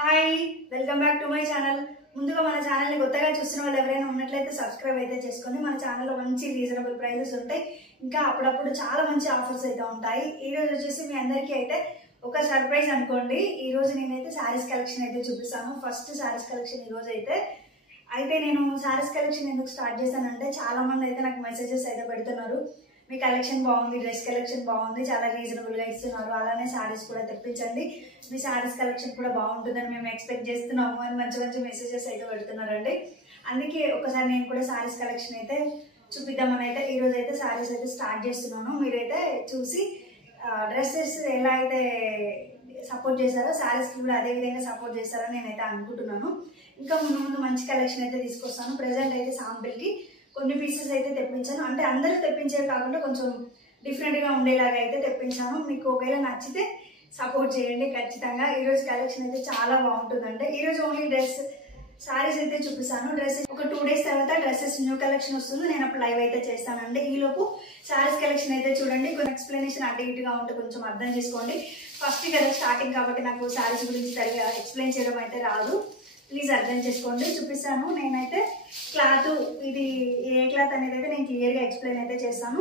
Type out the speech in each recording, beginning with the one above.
Hi welcome back to my channel. ముందుగా మన ఛానల్ని కొత్తగా చూస్తున్న వాళ్ళు ఎవరైనా ఉన్నట్లయితే సబ్స్క్రైబ్ అయితే చేసుకోండి. మన ఛానల్లో మంచి రీజనబుల్ ప్రైజెస్ ఉంటాయి. ఇంకా అప్పుడప్పుడు చాలా మంచి ఆఫర్స్ అయితే ఉంటాయి. ఈ రోజు వచ్చేసి మీ అందరికీ అయితే ఒక సర్ప్రైజ్ అనుకోండి. ఈ రోజు నేనైతే శారీస్ కలెక్షన్ అయితే చూపిస్తాను. ఫస్ట్ శారీస్ కలెక్షన్ ఈ రోజు అయితే నేను శారీస్ కలెక్షన్ ఎందుకు స్టార్ట్ చేశానంటే చాలా మంది అయితే నాకు మెసేజెస్ అయితే పెడుతున్నారు. మీ కలెక్షన్ బాగుంది, డ్రెస్ కలెక్షన్ బాగుంది, చాలా రీజనబుల్ గా ఇస్తున్నారు, అలానే శారీస్ కూడా తెప్పించండి, మీ శారీస్ కలెక్షన్ కూడా బాగుంటుందని మేము ఎక్స్పెక్ట్ చేస్తున్నాము అని మంచి మంచి మెసేజెస్ అయితే పెడుతున్నారండి. అందుకే ఒకసారి నేను కూడా శారీస్ కలెక్షన్ అయితే చూపిద్దామని అయితే ఈ రోజు అయితే శారీస్ అయితే స్టార్ట్ చేస్తున్నాను. మీరైతే చూసి డ్రెస్సెస్ ఎలా అయితే సపోర్ట్ చేశారో శారీస్కి కూడా అదే విధంగా సపోర్ట్ చేస్తారని నేనైతే అనుకుంటున్నాను. ఇంకా ముందు ముందు మంచి కలెక్షన్ అయితే తీసుకొస్తాను. ప్రెసెంట్ అయితే శాంపిల్కి కొన్ని పీసెస్ అయితే తెప్పించాను. అంటే అందరూ తెప్పించేవి కాకుండా కొంచెం డిఫరెంట్గా ఉండేలాగా అయితే తెప్పించాను. మీకు ఒకవేళ నచ్చితే సపోర్ట్ చేయండి ఖచ్చితంగా. ఈరోజు కలెక్షన్ అయితే చాలా బాగుంటుందండి. ఈరోజు ఓన్లీ డ్రెస్ శారీస్ అయితే చూపిస్తాను. డ్రెస్ ఒక 2 days తర్వాత డ్రెస్సెస్ న్యూ కలెక్షన్ వస్తుంది, నేను అప్పుడు లైవ్ అయితే చేస్తానండి. ఈలోపు శారీస్ కలెక్షన్ అయితే చూడండి. కొన్ని ఎక్స్ప్లెనేషన్ అటు ఇటుగా ఉంటే కొంచెం అర్థం చేసుకోండి. ఫస్ట్ కదా స్టార్టింగ్ కాబట్టి నాకు శారీస్ గురించి సరిగా ఎక్స్ప్లెయిన్ చేయడం అయితే రాదు, ప్లీజ్ అర్థం చేసుకోండి. చూపిస్తాను. నేనైతే క్లాత్ ఇది ఏ క్లాత్ అనేది అయితే నేను క్లియర్గా ఎక్స్ప్లెయిన్ అయితే చేస్తాను.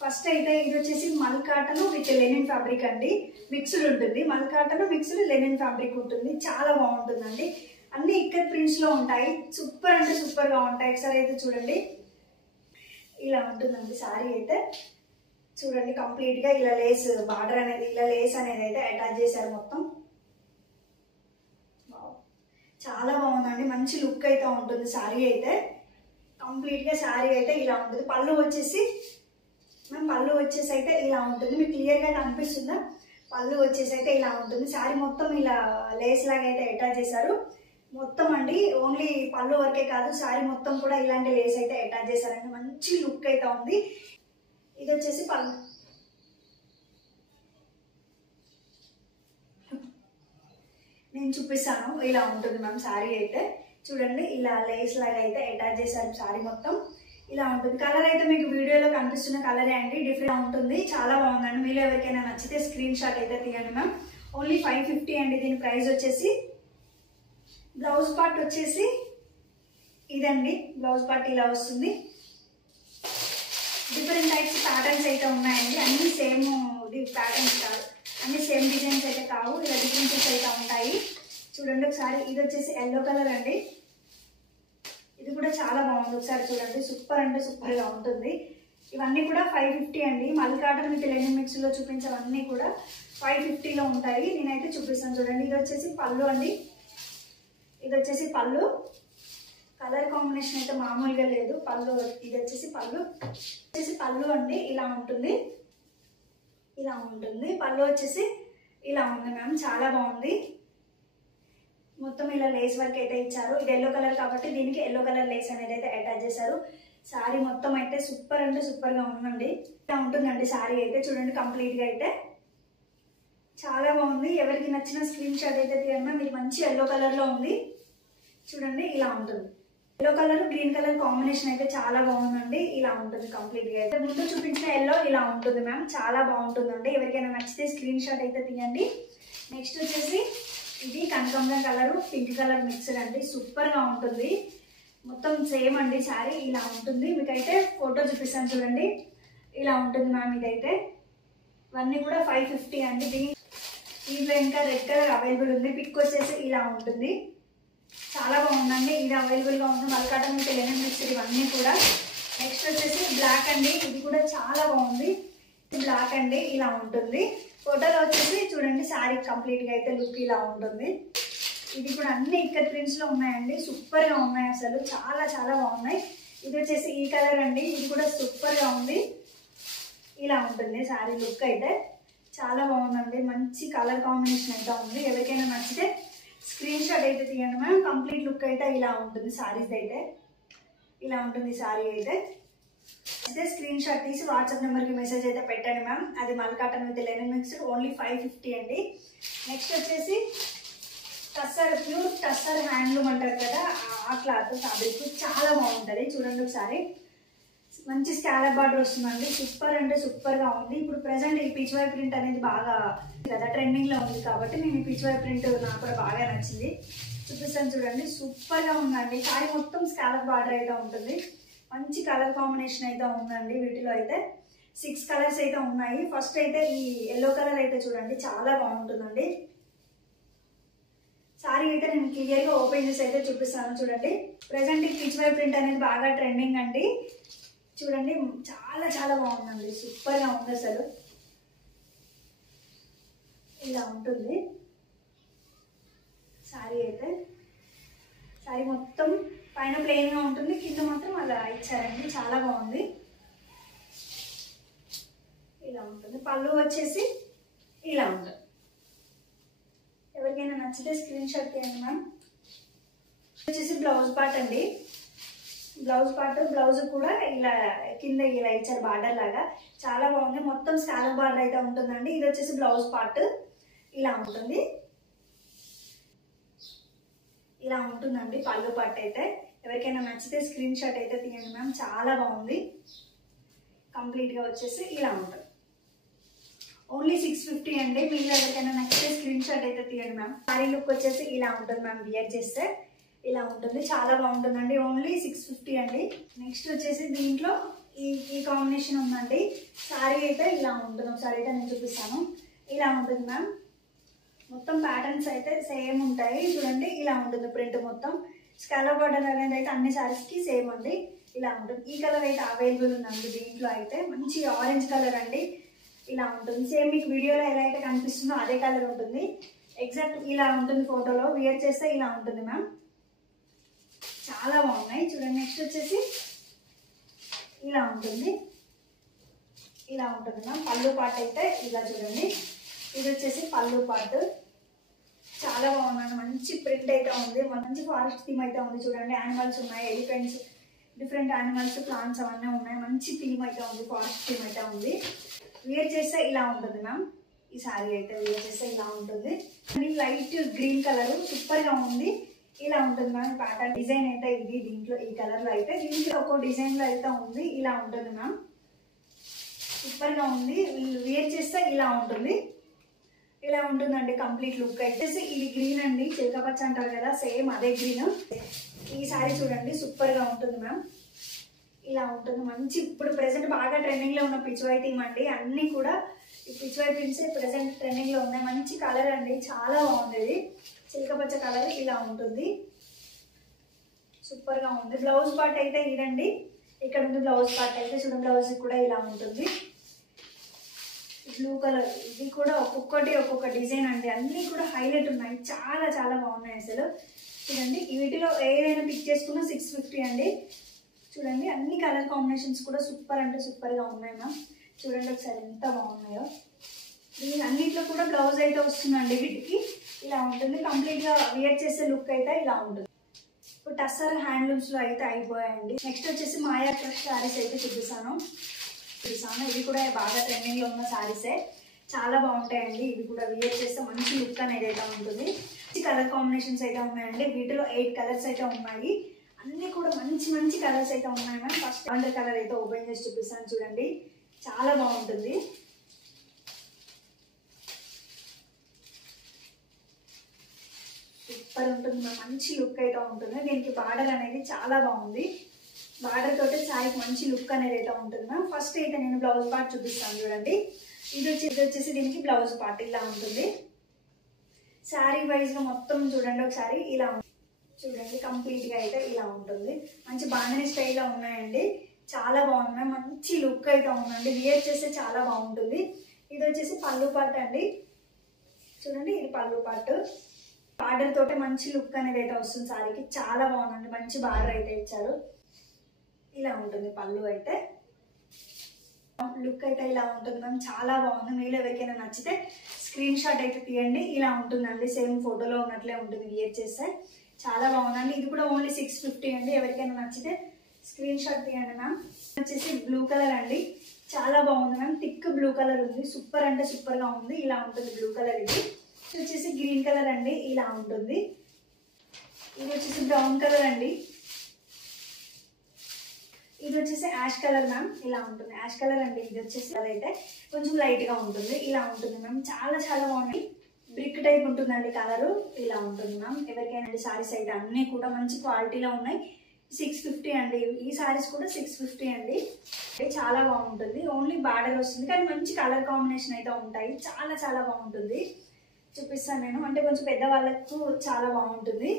ఫస్ట్ అయితే ఇది వచ్చేసి మల్ కాటన్ విత్ లెనిన్ ఫ్యాబ్రిక్ అండి. మిక్స్డ్ ఉంటుంది, మల్ కాటన్ మిక్స్డ్ లెనిన్ ఫ్యాబ్రిక్ ఉంటుంది. చాలా బాగుంటుందండి. అన్ని ఇక్కత్ ప్రింట్స్ లో ఉంటాయి. సూపర్ అంటే సూపర్ గా ఉంటాయి. ఒకసారి అయితే చూడండి, ఇలా ఉంటుందండి శారీ అయితే. చూడండి కంప్లీట్ గా ఇలా లేస్ బార్డర్ అనేది, ఇలా లేస్ అనేది అయితే అటాచ్ చేశారు మొత్తం. చాలా బాగుందండి, మంచి లుక్ అయితే ఉంటుంది శారీ అయితే. కంప్లీట్ గా శారీ అయితే ఇలా ఉంటుంది. పళ్ళు వచ్చేసి అయితే ఇలా ఉంటుంది. మీకు క్లియర్ గా కనిపిస్తుందా? పళ్ళు వచ్చేసి అయితే ఇలా ఉంటుంది. శారీ మొత్తం ఇలా లేస్ లాగా అయితే అటాచ్ చేశారు మొత్తం అండి. ఓన్లీ పళ్ళు వరకే కాదు, శారీ మొత్తం కూడా ఇలాంటి లేస్ అయితే అటాచ్ చేశారండి. మంచి లుక్ అయితే ఉంది. ఇది వచ్చేసి పళ్ళు. నేను చూపిస్తాను. ఇలా ఉంటుంది మ్యామ్ శారీ అయితే. చూడండి ఇలా లేస్ లాగా అయితే అటాచ్ చేశారు శారీ మొత్తం. ఇలా ఉంటుంది. కలర్ అయితే మీకు వీడియోలో కనిపిస్తున్న కలరే అండి, డిఫరెంట్ ఉంటుంది. చాలా బాగుందండి. మీరు ఎవరికైనా నచ్చితే స్క్రీన్ షాట్ అయితే తీయండి మ్యామ్. ఓన్లీ 550 అండి దీని ప్రైస్ వచ్చేసి. బ్లౌజ్ పార్ట్ వచ్చేసి ఇదండి. బ్లౌజ్ పార్ట్ ఇలా వస్తుంది. డిఫరెంట్ టైప్స్ ప్యాటర్న్స్ అయితే ఉన్నాయండి. అన్ని సేమ్ ప్యాటర్న్స్ కాదు, అన్ని సేమ్ డిజైన్స్ అయితే కావు, ఇలా డిఫరెన్సెస్ అయితే ఉంటాయి. చూడండి ఒకసారి. ఇది వచ్చేసి ఎల్లో కలర్ అండి. ఇది కూడా చాలా బాగుంది. ఒకసారి చూడండి, సూపర్ అంటే సూపర్ గా ఉంటుంది. ఇవన్నీ కూడా 550 అండి. మల్ కాటన్ విత్ లెనిన్ మిక్స్ లో చూపించవన్నీ కూడా 550లో ఉంటాయి. నేనైతే చూపిస్తాను చూడండి. ఇది వచ్చేసి పళ్ళు అండి. ఇది వచ్చేసి పళ్ళు. కలర్ కాంబినేషన్ అయితే మామూలుగా లేదు. పళ్ళు ఇది వచ్చేసి పళ్ళు అండి. ఇలా ఉంటుంది, ఇలా ఉంటుంది. పళ్ళు వచ్చేసి ఇలా ఉంది మ్యామ్. చాలా బాగుంది. మొత్తం ఇలా లేస్ వర్క్ అయితే ఇచ్చారు. ఇది ఎల్లో కలర్ కాబట్టి దీనికి ఎల్లో కలర్ లేస్ అనేది అయితే అటాచ్ చేశారు. శారీ మొత్తం అయితే సూపర్ అంటే సూపర్ గా ఉందండి. ఇలా ఉంటుందండి శారీ అయితే. చూడండి కంప్లీట్ గా అయితే చాలా బాగుంది. ఎవరికి నచ్చిన స్క్రీన్ షాట్ అయితే తీయండి. మీకు మంచి ఎల్లో కలర్ లో ఉంది. చూడండి ఇలా ఉంటుంది. Yellow colour green colour combination అయితే చాలా బాగుందండి. ఇలా ఉంటుంది కంప్లీట్ గా అయితే. ముందు చూపించిన ఎల్లో ఇలా ఉంటుంది మ్యామ్. చాలా బాగుంటుందండి. ఎవరికైనా నచ్చితే స్క్రీన్ షాట్ అయితే తీయండి. నెక్స్ట్ వచ్చేసి ఇది కనకాంబరం కలర్ పింక్ కలర్ మిక్స్డ్ అండి. సూపర్ గా ఉంటుంది. మొత్తం సేమ్ అండి శారీ. ఇలా ఉంటుంది. మీకైతే ఫోటో చూపిస్తాను చూడండి. ఇలా ఉంటుంది మ్యామ్. ఇదైతే ఇవన్నీ కూడా 550 అండి. దీంట్లో ఇంకా రెడ్ కలర్ అవైలబుల్ ఉంది. పిక్ వచ్చేసి ఇలా ఉంటుంది. చాలా బాగుందండి. ఇది అవైలబుల్ గా ఉంది. మల్ కాటన్ విత్ లెనిన్ మిక్స్డ్ ఇవన్నీ కూడా. నెక్స్ట్ వచ్చేసి బ్లాక్ అండి. ఇది కూడా చాలా బాగుంది. బ్లాక్ అండి. ఇలా ఉంటుంది. ఫోటోలో వచ్చేసి చూడండి శారీ కంప్లీట్ గా అయితే లుక్ ఇలా ఉంటుంది. ఇది కూడా అన్ని ఇక్కత్ ప్రింట్స్ లో ఉన్నాయండి. సూపర్ గా ఉన్నాయి అసలు. చాలా చాలా బాగున్నాయి. ఇది వచ్చేసి ఈ కలర్ అండి. ఇది కూడా సూపర్ గా ఉంది. ఇలా ఉంటుంది శారీ లుక్ అయితే. చాలా బాగుందండి. మంచి కలర్ కాంబినేషన్ అయితే ఉంది. ఎవరికైనా నచ్చితే స్క్రీన్ షాట్ అయితే తీయండి మ్యామ్. కంప్లీట్ లుక్ అయితే ఇలా ఉంటుంది శారీస్ అయితే. ఇలా ఉంటుంది శారీ అయితే. స్క్రీన్ షాట్ తీసి వాట్సాప్ నెంబర్కి మెసేజ్ అయితే పెట్టండి మ్యామ్. అది మల్ cotton with linen mixed only 550 అండి. నెక్స్ట్ వచ్చేసి టస్సర్, ప్యూర్ టస్సర్ హ్యాండ్లూమ్ అంటారు కదా, ఆ క్లాత్ ఫ్యాబ్రిక్ చాలా బాగుంటుంది. చూడండి ఒకసారి. మంచి స్కాలప్ బార్డర్ వస్తుందండి. సూపర్ అంటే సూపర్ గా ఉంది. ఇప్పుడు ప్రెసెంట్ ఈ పిచ్ వై ప్రింట్ అనేది బాగా కదా ట్రెండింగ్ లో ఉంది కాబట్టి నేను ఈ పిచ్ వై ప్రింట్ నాకు కూడా బాగా నచ్చింది. చూపిస్తాను చూడండి. సూపర్ గా ఉందండి. సారీ మొత్తం స్కాలప్ బార్డర్ అయితే ఉంటుంది. మంచి కలర్ కాంబినేషన్ అయితే ఉందండి. వీటిలో అయితే 6 కలర్స్ అయితే ఉన్నాయి. ఫస్ట్ అయితే ఈ ఎల్లో కలర్ అయితే చూడండి చాలా బాగుంటుందండి. సారీ అయితే నేను క్లియర్ గా ఓపెన్ చేసి అయితే చూపిస్తాను చూడండి. ప్రెసెంట్ ఈ పిచ్ వై ప్రింట్ అనేది బాగా ట్రెండింగ్ అండి. చూడండి చాలా చాలా బాగుందండి. సూపర్ గా ఉంది అసలు. ఇలా ఉంటుంది సారీ అయితే. సారీ మొత్తం పైన ప్లెయిన్ గా ఉంటుంది, కింద మాత్రం అలా ఇచ్చారండి. చాలా బాగుంది. ఇలా ఉంటుంది. పళ్ళు వచ్చేసి ఇలా ఉంటుంది. ఎవరికైనా నచ్చితే స్క్రీన్ షాట్ తీయండి మ్యామ్. వచ్చేసి బ్లౌజ్ పార్ట్ అండి. బ్లౌజ్ పార్ట్, బ్లౌజ్ కూడా ఇలా కింద ఇలా ఇచ్చారు బార్డర్ లాగా. చాలా బాగుంది. మొత్తం స్కాలప్ బార్డర్ అయితే ఉంటుందండి. ఇది వచ్చేసి బ్లౌజ్ పార్ట్ ఇలా ఉంటుంది. ఇలా ఉంటుందండి పళ్ళు పార్ట్ అయితే. ఎవరికైనా నచ్చితే స్క్రీన్ షాట్ అయితే తీయండి మ్యామ్. చాలా బాగుంది. కంప్లీట్ గా వచ్చేసి ఇలా ఉంటుంది. ఓన్లీ 650 అండి. మీరు ఎవరికైనా నచ్చితే స్క్రీన్ షాట్ అయితే తీయండి మ్యామ్. సారీ లుక్ వచ్చేసి ఇలా ఉంటుంది మ్యామ్. వియర్ చేస్తే ఇలా ఉంటుంది. చాలా బాగుంటుందండి. ఓన్లీ 650 అండి. నెక్స్ట్ వచ్చేసి దీంట్లో ఈ కాంబినేషన్ ఉందండి. సారీ అయితే ఇలా ఉంటుంది. ఒకసారి అయితే నేను చూపిస్తాను. ఇలా ఉంటుంది మ్యామ్. మొత్తం ప్యాటర్న్స్ అయితే సేమ్ ఉంటాయి. చూడండి ఇలా ఉంటుంది ప్రింట్ మొత్తం. స్కాలప్ బార్డర్ అనేది అయితే అన్ని సారీస్ కి సేమ్ అండి. ఇలా ఉంటుంది. ఈ కలర్ అయితే అవైలబుల్ ఉందండి దీంట్లో అయితే. మంచి ఆరెంజ్ కలర్ అండి. ఇలా ఉంటుంది. సేమ్ మీకు వీడియోలో ఎలా అయితే కనిపిస్తుందో అదే కలర్ ఉంటుంది. ఎగ్జాక్ట్ ఇలా ఉంటుంది ఫోటోలో. వియర్ చేస్తే ఇలా ఉంటుంది మ్యామ్. చాలా బాగున్నాయి చూడండి. నెక్స్ట్ వచ్చేసి ఇలా ఉంటుంది. ఇలా ఉంటుంది మ్యామ్. పళ్ళు పార్ట్ అయితే ఇలా చూడండి. ఇది వచ్చేసి పళ్ళు పార్ట్. చాలా బాగున్నాయి. మంచి ప్రింట్ అయితే ఉంది. మంచి ఫారెస్ట్ థీమ్ అయితే ఉంది. చూడండి యానిమల్స్ ఉన్నాయి, ఎలిఫెంట్స్, డిఫరెంట్ యానిమల్స్, ప్లాంట్స్ అవన్నీ ఉన్నాయి. మంచి థీమ్ అయితే ఉంది. ఫారెస్ట్ థీమ్ అయితే ఉంది. వేర్ చేస్తే ఇలా ఉంటుంది మ్యామ్. ఈ సారీ అయితే వేర్ చేస్తే ఇలా ఉంటుంది. లైట్ గ్రీన్ కలర్ సూపర్ గా ఉంది. ఇలా ఉంటుంది మ్యామ్. ప్యాటర్న్ డిజైన్ అయితే ఇది దీంట్లో ఈ కలర్ లో అయితే. దీంట్లో ఒక డిజైన్ లో అయితే ఉంది. ఇలా ఉంటుంది మ్యామ్. సూపర్ గా ఉంది. వేర్ చేస్తే ఇలా ఉంటుంది. ఇలా ఉంటుందండి కంప్లీట్ లుక్ అయితే. ఇది గ్రీన్ అండి. చిలకపచ్చ అంటారు కదా, సేమ్ అదే గ్రీన్. ఈ సారీ చూడండి సూపర్ గా ఉంటుంది మ్యామ్. ఇలా ఉంటుంది. మంచి ఇప్పుడు ప్రెసెంట్ బాగా ట్రెండింగ్ లో ఉన్న పిచ్ వై థీమ్ అండి. అన్ని కూడా ఈ Pichwai prints present trending లో ఉన్నాయి. మంచి కలర్ అండి. చాలా బాగుంది. ఇది చిలకపచ్చ కలర్ ఇలా ఉంటుంది. సూపర్ గా ఉంది. బ్లౌజ్ పార్ట్ అయితే ఇదండి. ఇక్కడ ఉంది బ్లౌజ్ పార్ట్ అయితే. చూడండి బ్లౌజ్ కూడా ఇలా ఉంటుంది. బ్లూ కలర్ ఇది కూడా ఒక్కొక్కటి ఒక్కొక్క డిజైన్ అండి. అన్ని కూడా హైలైట్ ఉన్నాయి. చాలా చాలా బాగున్నాయి అసలు. చూడండి వీటిలో ఏదైనా పిక్ చేసుకున్నా 650 అండి. చూడండి అన్ని కలర్ కాంబినేషన్స్ కూడా సూపర్ అంటే సూపర్ గా ఉన్నాయి మ్యామ్. చూడండి ఒకసారి ఎంత బాగున్నాయో. దీనికి అన్నిట్లో కూడా బ్లౌజ్ అయితే వస్తుందండి. వీటికి ఇలా ఉంటుంది. కంప్లీట్ గా వేర్ చేసే లుక్ అయితే ఇలా ఉంటుంది. ఇప్పుడు టస్సర్ హ్యాండ్లూమ్స్ లో అయితే అయిపోయాయండి. నెక్స్ట్ వచ్చేసి మాయా క్రష్ శారీస్ అయితే చూపిస్తాను. ఇవి కూడా బాగా ట్రెండింగ్ లో ఉన్న శారీసే. చాలా బాగుంటాయండి. ఇవి కూడా వేర్ చేస్తే మంచి లుక్ అనేది అయితే ఉంటుంది. కలర్ కాంబినేషన్స్ అయితే ఉన్నాయండి. వీటిలో 8 కలర్స్ అయితే ఉన్నాయి. అన్ని కూడా మంచి మంచి కలర్స్ అయితే ఉన్నాయి మ్యామ్. ఫస్ట్ లావెండర్ కలర్ అయితే ఓపెన్ చేసి చూపిస్తాను చూడండి. చాలా బాగుంటుంది. సూపర్ ఉంటుంది మ్యామ్. మంచి లుక్ అయితే ఉంటుంది. దీనికి బార్డర్ అనేది చాలా బాగుంది. బార్డర్ తోటి శారీకి మంచి లుక్ అనేది అయితే ఉంటుంది మ్యామ్. ఫస్ట్ అయితే నేను బ్లౌజ్ పార్ట్ చూపిస్తాను చూడండి. ఇది వచ్చేసి దీనికి బ్లౌజ్ పార్ట్ ఇలా ఉంటుంది. శారీ వైజ్ గా మొత్తం చూడండి ఒకసారి. ఇలా చూడండి కంప్లీట్ గా అయితే ఇలా ఉంటుంది. మంచి బాంధనీ స్టైల్లో ఉన్నాయండి. చాలా బాగున్నాయి. మంచి లుక్ అయితే ఉందండి. వేర్ చేస్తే చాలా బాగుంటుంది. ఇది వచ్చేసి పళ్ళు పార్ట్ అండి. చూడండి ఇది పళ్ళు పార్ట్. బార్డర్ తోటి మంచి లుక్ అనేది అయితే వస్తుంది శారీకి. చాలా బాగుందండి. మంచి బార్డర్ అయితే ఇచ్చారు. ఇలా ఉంటుంది పళ్ళు అయితే. లుక్ అయితే ఇలా ఉంటుంది మ్యామ్. చాలా బాగుంది. మీరు ఎవరికైనా నచ్చితే స్క్రీన్ షాట్ అయితే తీయండి. ఇలా ఉంటుందండి. సేమ్ ఫోటోలో ఉన్నట్లే ఉంటుంది వేర్ చేస్తే. చాలా బాగుందండి. ఇది కూడా ఓన్లీ 650 అండి. ఎవరికైనా నచ్చితే స్క్రీన్ షాట్ తీయండి మ్యామ్. వచ్చేసి బ్లూ కలర్ అండి. చాలా బాగుంది మ్యామ్. థిక్ బ్లూ కలర్ ఉంది. సూపర్ అంటే సూపర్ గా ఉంది. ఇలా ఉంటుంది బ్లూ కలర్. ఇది వచ్చేసి గ్రీన్ కలర్ అండి. ఇలా ఉంటుంది. ఇది వచ్చేసి బ్రౌన్ కలర్ అండి. ఇది వచ్చేసి యాష్ కలర్ మ్యామ్, ఇలా ఉంటుంది. యాష్ కలర్ అండి ఇది వచ్చేసి. అదైతే కొంచెం లైట్ గా ఉంటుంది, ఇలా ఉంటుంది మ్యామ్. చాలా చాలా బాగున్నాయి. బ్రిక్ టైప్ ఉంటుందండి కలర్, ఇలా ఉంటుంది మ్యామ్. ఎవరికైనా సారీస్ అయితే అన్ని కూడా మంచి క్వాలిటీలో ఉన్నాయి. 650 అండి. ఈ సారీస్ కూడా 650 అండి. చాలా బాగుంటుంది. ఓన్లీ బార్డర్ వస్తుంది కానీ మంచి కలర్ కాంబినేషన్ అయితే ఉంటాయి. చాలా చాలా బాగుంటుంది. చూపిస్తాను నేను, అంటే కొంచెం పెద్ద వాళ్ళకు చాలా బాగుంటుంది.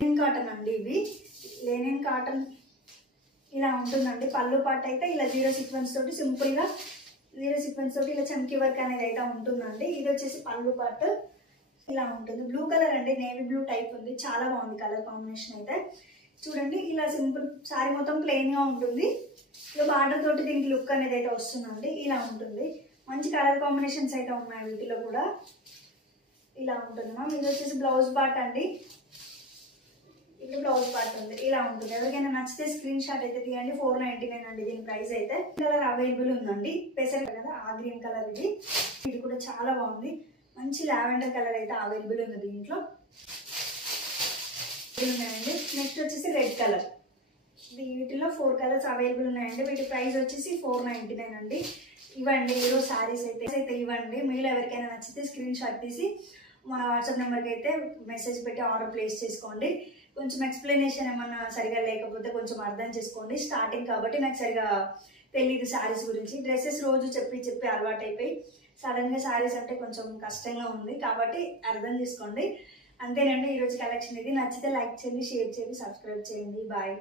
లెనిన్ కాటన్ అండి ఇవి, లెనిన్ కాటన్ ఇలా ఉంటుందండి. పళ్ళు పాటు అయితే ఇలా 0 సీక్వెన్స్ తోటి సింపుల్ గా 0 సీక్వెన్స్ తోటి ఇలా చమ్కీ వర్క్ అనేది అయితే ఉంటుందండి. ఇది వచ్చేసి పళ్ళు పాటు ఇలా ఉంటుంది. బ్లూ కలర్ అండి, నేవీ బ్లూ టైప్ ఉంది. చాలా బాగుంది కలర్ కాంబినేషన్ అయితే. చూడండి ఇలా సింపుల్ సారీ మొత్తం ప్లెయిన్ గా ఉంటుంది. ఇలా బార్డర్ తోటి దీనికి లుక్ అనేది అయితే వస్తుందండి. ఇలా ఉంటుంది. మంచి కలర్ కాంబినేషన్స్ అయితే ఉన్నాయి వీటిలో కూడా. ఇలా ఉంటుంది మ్యామ్. ఇది వచ్చేసి బ్లౌజ్ పార్ట్ అండి. ఇది బ్లౌజ్ పార్ట్ ఉంది, ఇలా ఉంటుంది. ఎవరికైనా నచ్చితే స్క్రీన్ షాట్ అయితే తీయండి. 499 అండి దీని ప్రైస్ అయితే. కలర్ అవైలబుల్ ఉందండి. పెసర్ కదా ఆ గ్రీన్ కలర్ ఇది. ఇది కూడా చాలా బాగుంది. మంచి లావెండర్ కలర్ అయితే అవైలబుల్ ఉంది దీంట్లో. ఉన్నాయండి. నెక్స్ట్ వచ్చేసి రెడ్ కలర్. వీటిలో 4 కలర్స్ అవైలబుల్ ఉన్నాయండి. వీటి ప్రైస్ వచ్చేసి 499 అండి. ఇవ్వండి ఈరోజు శారీస్ అయితే ఇవ్వండి. మీలో ఎవరికైనా నచ్చితే స్క్రీన్ షాట్ తీసి మన వాట్సాప్ నెంబర్కి అయితే మెసేజ్ పెట్టి ఆర్డర్ ప్లేస్ చేసుకోండి. కొంచెం ఎక్స్ప్లెనేషన్ ఏమన్నా సరిగా లేకపోతే కొంచెం అర్థం చేసుకోండి. స్టార్టింగ్ కాబట్టి నాకు సరిగా తెలీదు శారీస్ గురించి. డ్రెస్సెస్ రోజు చెప్పి అలవాటు అయిపోయి సడన్గా శారీస్ అంటే కొంచెం కష్టంగా ఉంది కాబట్టి అర్థం చేసుకోండి. అంతేనండి ఈరోజు కలెక్షన్ ఇది. నచ్చితే లైక్ చేయండి, షేర్ చేయండి, సబ్స్క్రైబ్ చేయండి. బాయ్.